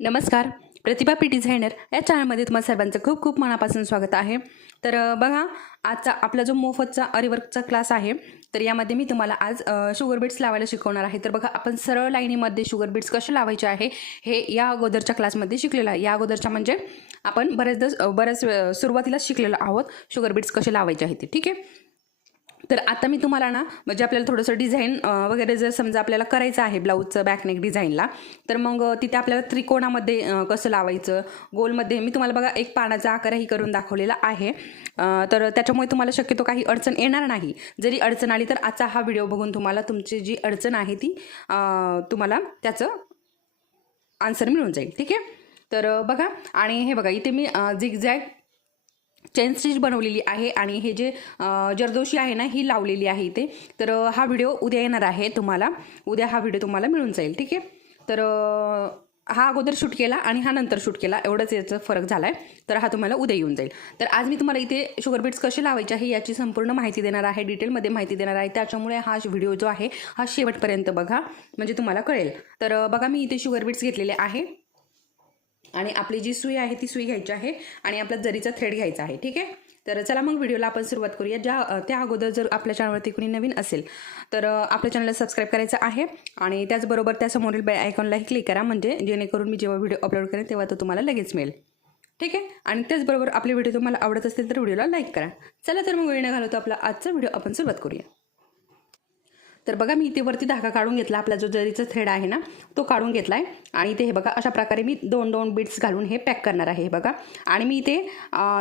नमस्कार. प्रतिभा P designer या चॅनलमध्ये तुम्हाला सर्वांचं खूप खूप मनापासून स्वागत आहे. तर बघा आजचा आपला जो मोफतचा अरिवर्कचा क्लास आहे तर यामध्ये मी तुम्हाला आज शुगर बीट्स लावायला शिकवणार आहे. तर बघा आपण सरळ लाईनीमध्ये शुगर बीट्स कसे लावायचे आहे हे या अगोदरच्या क्लासमध्ये शिकलेलं आहे. या अगोदरच्या म्हणजे आपण बऱ्याचदा बऱ्याच सुरुवातीला शिकलेलो आहोत शुगर बीट्स कसे लावायचे आहे ते. ठीक आहे? तर आता मी तुम्हाला ना म्हणजे आपल्याला थोडंसं डिझाईन वगैरे जर समजा आपल्याला करायचं आहे ब्लाऊजचं बॅकनेक डिझाईनला तर मग तिथे आपल्याला त्रिकोणामध्ये कसं लावायचं गोलमध्ये मी तुम्हाला बघा एक पानाचा आकारही करून दाखवलेला आहे. तर त्याच्यामुळे तुम्हाला शक्यतो काही अडचण येणार नाही. जरी अडचण आली तर आजचा हा व्हिडिओ बघून तुम्हाला तुमची जी अडचण आहे ती तुम्हाला त्याचं आन्सर मिळून जाईल. ठीक आहे? तर बघा. आणि हे बघा इथे मी झिगझॅग चेन स्टिच बनवलेली आहे आणि हे जे जरदोशी आहे ना ही लावलेली आहे इथे. तर हा व्हिडिओ उद्या येणार आहे तुम्हाला. उद्या हा व्हिडिओ तुम्हाला मिळून जाईल ठीक आहे? तर हा अगोदर शूट केला आणि हा नंतर शूट केला. एवढंच याचा फरक झाला आहे तर हा तुम्हाला उद्या येऊन जाईल. तर आज मी तुम्हाला इथे शुगर बीट्स कसे लावायचे आहे याची संपूर्ण माहिती देणार आहे. डिटेलमध्ये माहिती देणार आहे. त्याच्यामुळे हा व्हिडिओ जो आहे हा शेवटपर्यंत बघा. म्हणजे तुम्हाला कळेल. तर बघा मी इथे शुगर बीट्स घेतलेले आहे. आणि आपली जी सुई आहे ती सुई घ्यायची आहे आणि आपला जरीचा थ्रेड घ्यायचा आहे ठीक आहे? तर चला मग व्हिडिओला आपण सुरुवात करूया. ज्या त्या अगोदर जर आपल्या चॅनलवरती कुणी नवीन असेल तर आपल्या चॅनलला सबस्क्राईब करायचं आहे आणि त्याचबरोबर त्या समोरील बेल आयकॉनलाही क्लिक करा म्हणजे जेणेकरून मी जेव्हा व्हिडिओ अपलोड करेन तेव्हा तो तुम्हाला लगेच मिळेल. ठीक आहे? आणि त्याचबरोबर आपले व्हिडिओ तुम्हाला आवडत असतील तर व्हिडिओला लाईक करा. चला तर मग वेळ न घालवतो आपला आजचा व्हिडिओ आपण सुरुवात करूया. तर बघा मी इथे वरती धागा काढून घेतला. आपला जो जरीचा थ्रेड आहे ना तो काढून घेतला आहे आणि इथे हे बघा अशा प्रकारे मी दोन दोन बीट्स घालून हे पॅक करणार आहे हे बघा. आणि मी इथे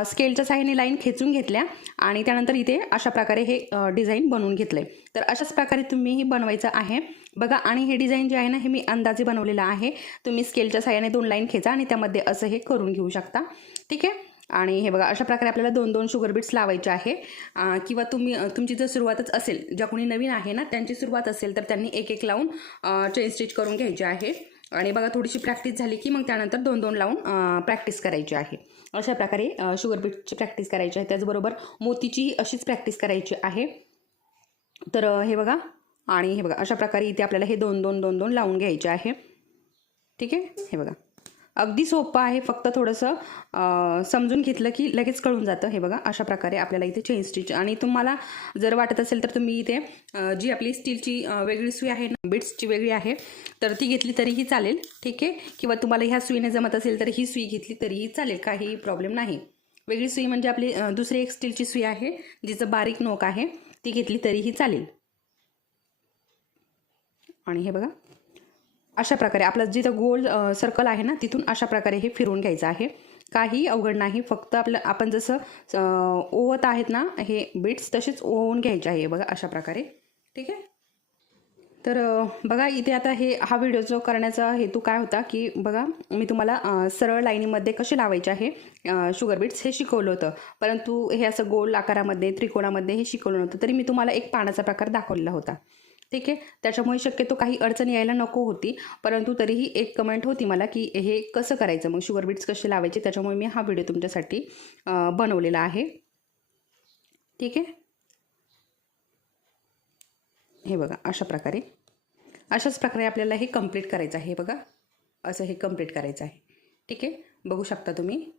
स्केलच्या साह्याने लाईन खेचून घेतल्या. आणि त्यानंतर इथे अशा प्रकारे हे डिझाईन बनवून घेतलं आहे तर अशाच प्रकारे तुम्हीही बनवायचं आहे. बघा आणि हे डिझाईन जे आहे ना हे मी अंदाजे बनवलेलं आहे. तुम्ही स्केलच्या साह्याने दोन लाईन खेचा आणि त्यामध्ये असं हे करून घेऊ शकता. ठीक आहे? आणि हे बघा अशा प्रकारे आपल्याला दोन दोन शुगर बीट्स लावायचे आहे. किंवा तुम्ही तुमची जर सुरुवातच असेल ज्या कोणी नवीन आहे ना त्यांची सुरुवात असेल तर त्यांनी एक एक लावून चेन स्टिच करून घ्यायची आहे. आणि बघा थोडीशी प्रॅक्टिस झाली की मग त्यानंतर दोन दोन लावून प्रॅक्टिस करायची आहे. अशा प्रकारे शुगर बीटची प्रॅक्टिस करायची आहे. त्याचबरोबर मोतीचीही अशीच प्रॅक्टिस करायची आहे. तर हे बघा आणि हे बघा अशा प्रकारे इथे आपल्याला हे दोन दोन दोन दोन लावून घ्यायचे आहे. ठीक आहे? हे बघा. अगदी सोपं आहे फक्त थोडंसं समजून घेतलं की लगेच कळून जातं. हे बघा अशा प्रकारे आपल्याला इथे चेन स्टिच आणि तुम्हाला जर वाटत असेल तर तुम्ही इथे जी आपली स्टीलची वेगळी सुई आहे बिट्सची वेगळी आहे तर ती घेतली तरीही चालेल ठीक आहे? किंवा तुम्हाला ह्या सुईने जमत असेल तर ही सुई घेतली तरीही चालेल काही प्रॉब्लेम नाही. वेगळी सुई म्हणजे आपली दुसरी एक स्टीलची सुई आहे जिचं बारीक नोक आहे ती घेतली तरीही चालेल. आणि हे बघा अशा प्रकारे आपलं जिथं गोल सर्कल आहे ना तिथून अशा प्रकारे हे फिरवून घ्यायचं आहे. काही अवघड नाही फक्त आपलं आपण जसं ओवत आहेत ना हे बीट्स तसेच ओवून घ्यायचे आहे बघा अशा प्रकारे. ठीक आहे? तर बघा इथे आता हे हा व्हिडिओ जो करण्याचा हेतू काय होता की बघा मी तुम्हाला सरळ लाईनीमध्ये कसे लावायचे आहे शुगर बीट्स हे शिकवलं होतं. परंतु हे असं गोल आकारामध्ये त्रिकोणामध्ये हे शिकवलं नव्हतं. तरी मी तुम्हाला एक पानाचा प्रकार दाखवलेला होता. ठीक आहे? त्याच्यामुळे शक्यतो काही अडचण यायला नको होती. परंतु तरीही एक कमेंट होती मला की हे कसं करायचं? मग शुगर बीट्स कसे लावायचे? त्याच्यामुळे मी हा व्हिडिओ तुमच्यासाठी बनवलेला आहे. ठीक आहे? हे बघा अशा प्रकारे. अशाच प्रकारे आपल्याला हे कंप्लीट करायचं आहे. हे बघा असं हे कंप्लीट करायचं आहे. ठीक आहे? बघू शकता तुम्ही.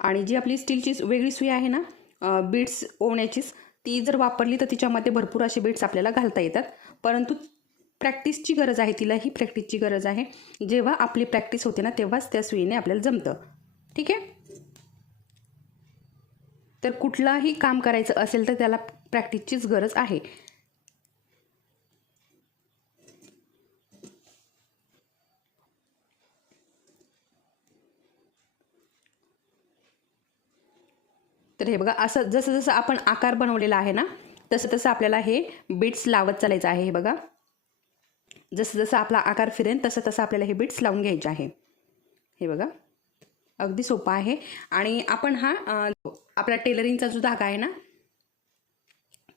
आणि जी आपली स्टीलची वेगळी सुई आहे ना बीड्स ओवण्याचीच ती जर वापरली तर तिच्यामध्ये भरपूर असे बीड्स आपल्याला घालता येतात. परंतु प्रॅक्टिसची गरज आहे तिलाही प्रॅक्टिसची गरज आहे. जेव्हा आपली प्रॅक्टिस होते ना तेव्हाच त्या सुईने आपल्याला जमतं. ठीक आहे? तर कुठलाही काम करायचं असेल तर त्याला प्रॅक्टिसचीच गरज आहे. तर हे बघा असं जसं जसं आपण आकार बनवलेला आहे ना तसं तसं आपल्याला हे बीट्स लावत चालायचं आहे हे बघा. जसं जसं आपला आकार फिरेन तसं तसं आपल्याला हे बीट्स लावून घ्यायचे आहे. हे बघा अगदी सोपा आहे. आणि आपण हा आपला टेलरिंगचा जो धागा आहे ना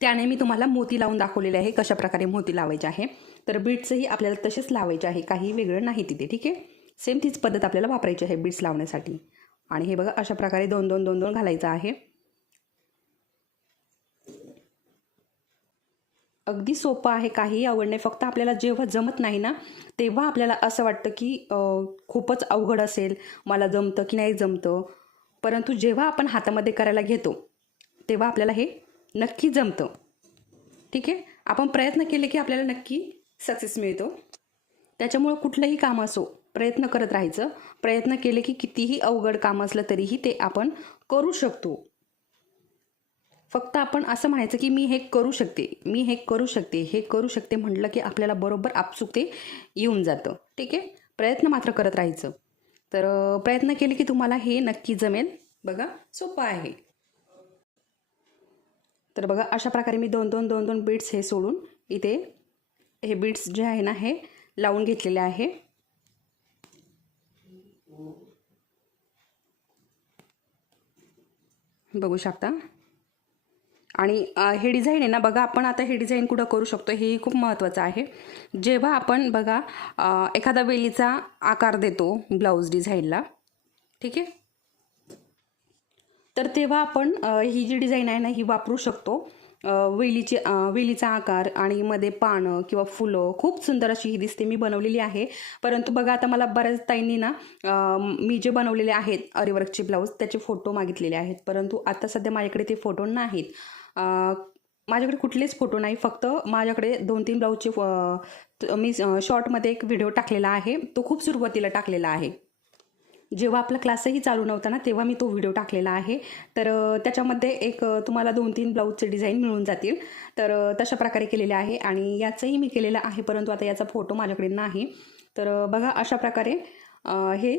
त्याने मी तुम्हाला मोती लावून दाखवलेले आहे कशा प्रकारे मोती लावायचे आहे. तर बीट्सही आपल्याला तसेच लावायचे आहे काही वेगळं नाही तिथे ठीक आहे? सेम तीच पद्धत आपल्याला वापरायची आहे बीट्स लावण्यासाठी. आणि हे बघा अशा प्रकारे दोन दोन दोन दोन घालायचं आहे. अगदी सोपं आहे काहीही आवड नाही. फक्त आपल्याला जेव्हा जमत नाही ना तेव्हा आपल्याला असं वाटतं की खूपच अवघड असेल मला जमतं की नाही जमतं. परंतु जेव्हा आपण हातामध्ये करायला घेतो तेव्हा आपल्याला हे नक्की जमतं. ठीक आहे? आपण प्रयत्न केले की आपल्याला नक्की सक्सेस मिळतो. त्याच्यामुळं कुठलंही काम असो प्रयत्न करत राहायचं. प्रयत्न केले की कितीही अवघड काम असलं तरीही ते आपण करू शकतो. फक्त आपण असं म्हणायचं की मी हे करू शकते मी हे करू शकते हे करू शकते म्हटलं की आपल्याला बरोबर आपसूक ते येऊन जातं. ठीक आहे? प्रयत्न मात्र करत राहायचं. तर प्रयत्न केले की तुम्हाला हे नक्की जमेल. बघा सोपं आहे. तर बघा अशा प्रकारे मी दोन दोन दोन दोन बीट्स हे सोडून इथे हे बीट्स जे आहे ना हे लावून घेतलेले आहे. बघू शकता? आणि हे डिझाईन आहे ना बघा आपण आता हे डिझाईन कुठं करू शकतो हेही खूप महत्त्वाचं आहे. जेव्हा आपण बघा एखादा वेलीचा आकार देतो ब्लाऊज डिझाईनला ठीक आहे? तर तेव्हा आपण ही जी डिझाईन आहे ना ही वापरू शकतो. वेलीची वेलीचा आकार आणि मध्ये पानं किंवा फुलं खूप सुंदर अशी ही दिसते मी बनवलेली आहे. परंतु बघा आता मला बऱ्याच ताईंनी ना मी जे बनवलेले आहेत अरिवर्कचे ब्लाऊज त्याचे फोटो मागितलेले आहेत. परंतु आता सध्या माझ्याकडे ते फोटो नाहीत. माझ्याकडे कुठलेच फोटो नाही. फक्त माझ्याकडे दोन तीन ब्लाऊजचे मी शॉर्टमध्ये एक व्हिडिओ टाकलेला आहे. तो खूप सुरुवातीला टाकलेला आहे. जेव्हा आपला क्लासही चालू नव्हता ना तेव्हा मी तो व्हिडिओ टाकलेला आहे. तर त्याच्यामध्ये एक तुम्हाला दोन तीन ब्लाऊजचे डिझाईन मिळून जातील. तर तशा प्रकारे केलेले आहे आणि याचंही मी केलेलं आहे परंतु आता याचा फोटो माझ्याकडे नाही. तर बघा अशा प्रकारे हे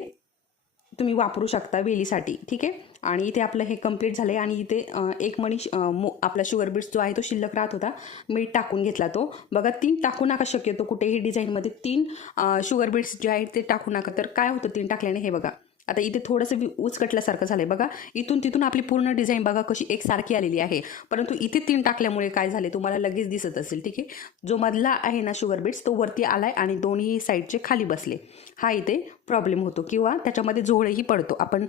तुम्ही वापरू शकता वेलीसाठी. ठीक आहे? आणि इथे आपलं हे कंप्लीट झालं आहे आणि इथे एक मणी मो आपला शुगर बीट्स जो आहे तो शिल्लक राहत होता मी टाकून घेतला तो. बघा तीन टाकू नका शक्यतो कुठेही डिझाईनमध्ये तीन शुगर बीट्स जे आहेत ते टाकू नका. तर काय होतं तीन टाकल्याने? हे बघा. आता इथे थोडंसं वि- उचकटल्यासारखं झालं आहे बघा इथून तिथून आपली पूर्ण डिझाईन बघा कशी एकसारखी आलेली आहे. परंतु इथे तीन टाकल्यामुळे काय झाले तुम्हाला लगेच दिसत असेल ठीक आहे? जो मधला आहे ना शुगर बीट्स तो वरती आलाय आणि दोन्ही साईडचे खाली बसले. हा इथे प्रॉब्लेम होतो. किंवा त्याच्यामध्ये झोळही पडतो. आपण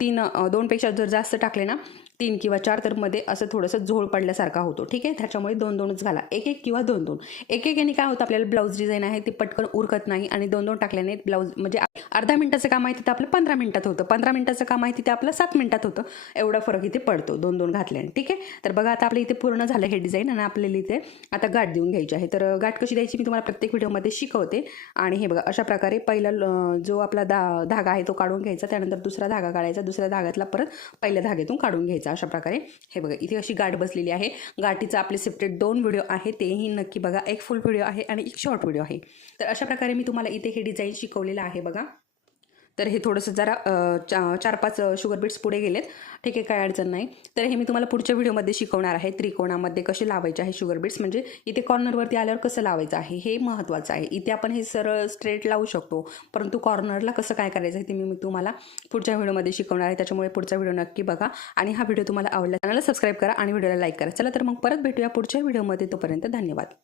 तीन दोनपेक्षा जर जास्त टाकले ना तीन किंवा चार तर मध्ये असं थोडंसं झोळ पडल्यासारखा होतो. ठीक आहे? त्याच्यामुळे दोन दोनच घाला. एक एक किंवा दोन दोन. एक एक याने काय होतं? आपल्याला ब्लाऊज डिझाईन आहे ते पटकन उरकत नाही आणि दोन दोन टाकल्याने ब्लाऊज म्हणजे अर्धा मिनिटाचं काम आहे तिथं आपलं पंधरा मिनिटात होतं. पंधरा मिनिटाचं काम आहे तिथे आपलं सात मिनिटात होतं. एवढा फरक इथे पडतो दोन दोन घातल्याने. ठीक आहे? तर बघा आता आपल्या इथे पूर्ण झालं हे डिझाईन आणि आपल्याला इथे आता गाठ देऊन घ्यायची आहे. तर गाठ कशी द्यायची? मी तुम्हाला प्रत्येक व्हिडिओमध्ये शिकवते. आणि हे बघा अशा प्रकारे पहिला जो आपला दा धागा आहे तो काढून घ्यायचा. त्यानंतर दुसरा धागा काढायचा. दुसऱ्या धाग्यातला परत पहिल्या धाग्यातून काढून घ्यायचा. अशा प्रकारे. हे बघा इथे अशी गाठ बसलेली आहे. गाठीचा आपले सेपरेट दोन व्हिडिओ आहे तेही नक्की बघा. एक फुल व्हिडिओ आहे आणि एक शॉर्ट व्हिडिओ आहे. तर अशा प्रकारे मी तुम्हाला इथे हे डिझाईन शिकवलेलं आहे बघा. तर हे थोडंसं जरा चा चार पाच शुगर बीट्स पुढे गेलेत. ठीक आहे काय अडचण नाही. तर हे मी तुम्हाला पुढच्या व्हिडिओमध्ये शिकवणार आहे त्रिकोणामध्ये कसे लावायचे आहे शुगर बीट्स म्हणजे इथे कॉर्नरवरती आल्यावर कसं लावायचं आहे हे महत्त्वाचं आहे. इथे आपण हे सरळ स्ट्रेट लावू शकतो. परंतु कॉर्नरला कसं काय करायचं आहे ते मी तुम्हाला पुढच्या व्हिडिओमध्ये शिकवणार आहे. त्याच्यामुळे पुढचा व्हिडिओ नक्की बघा. आणि हा व्हिडिओ तुम्हाला आवडला चॅनलला सबस्क्राईब करा आणि व्हिडिओला लाईक करा. चला तर मग परत भेटूया पुढच्या व्हिडिओमध्ये. तोपर्यंत धन्यवाद.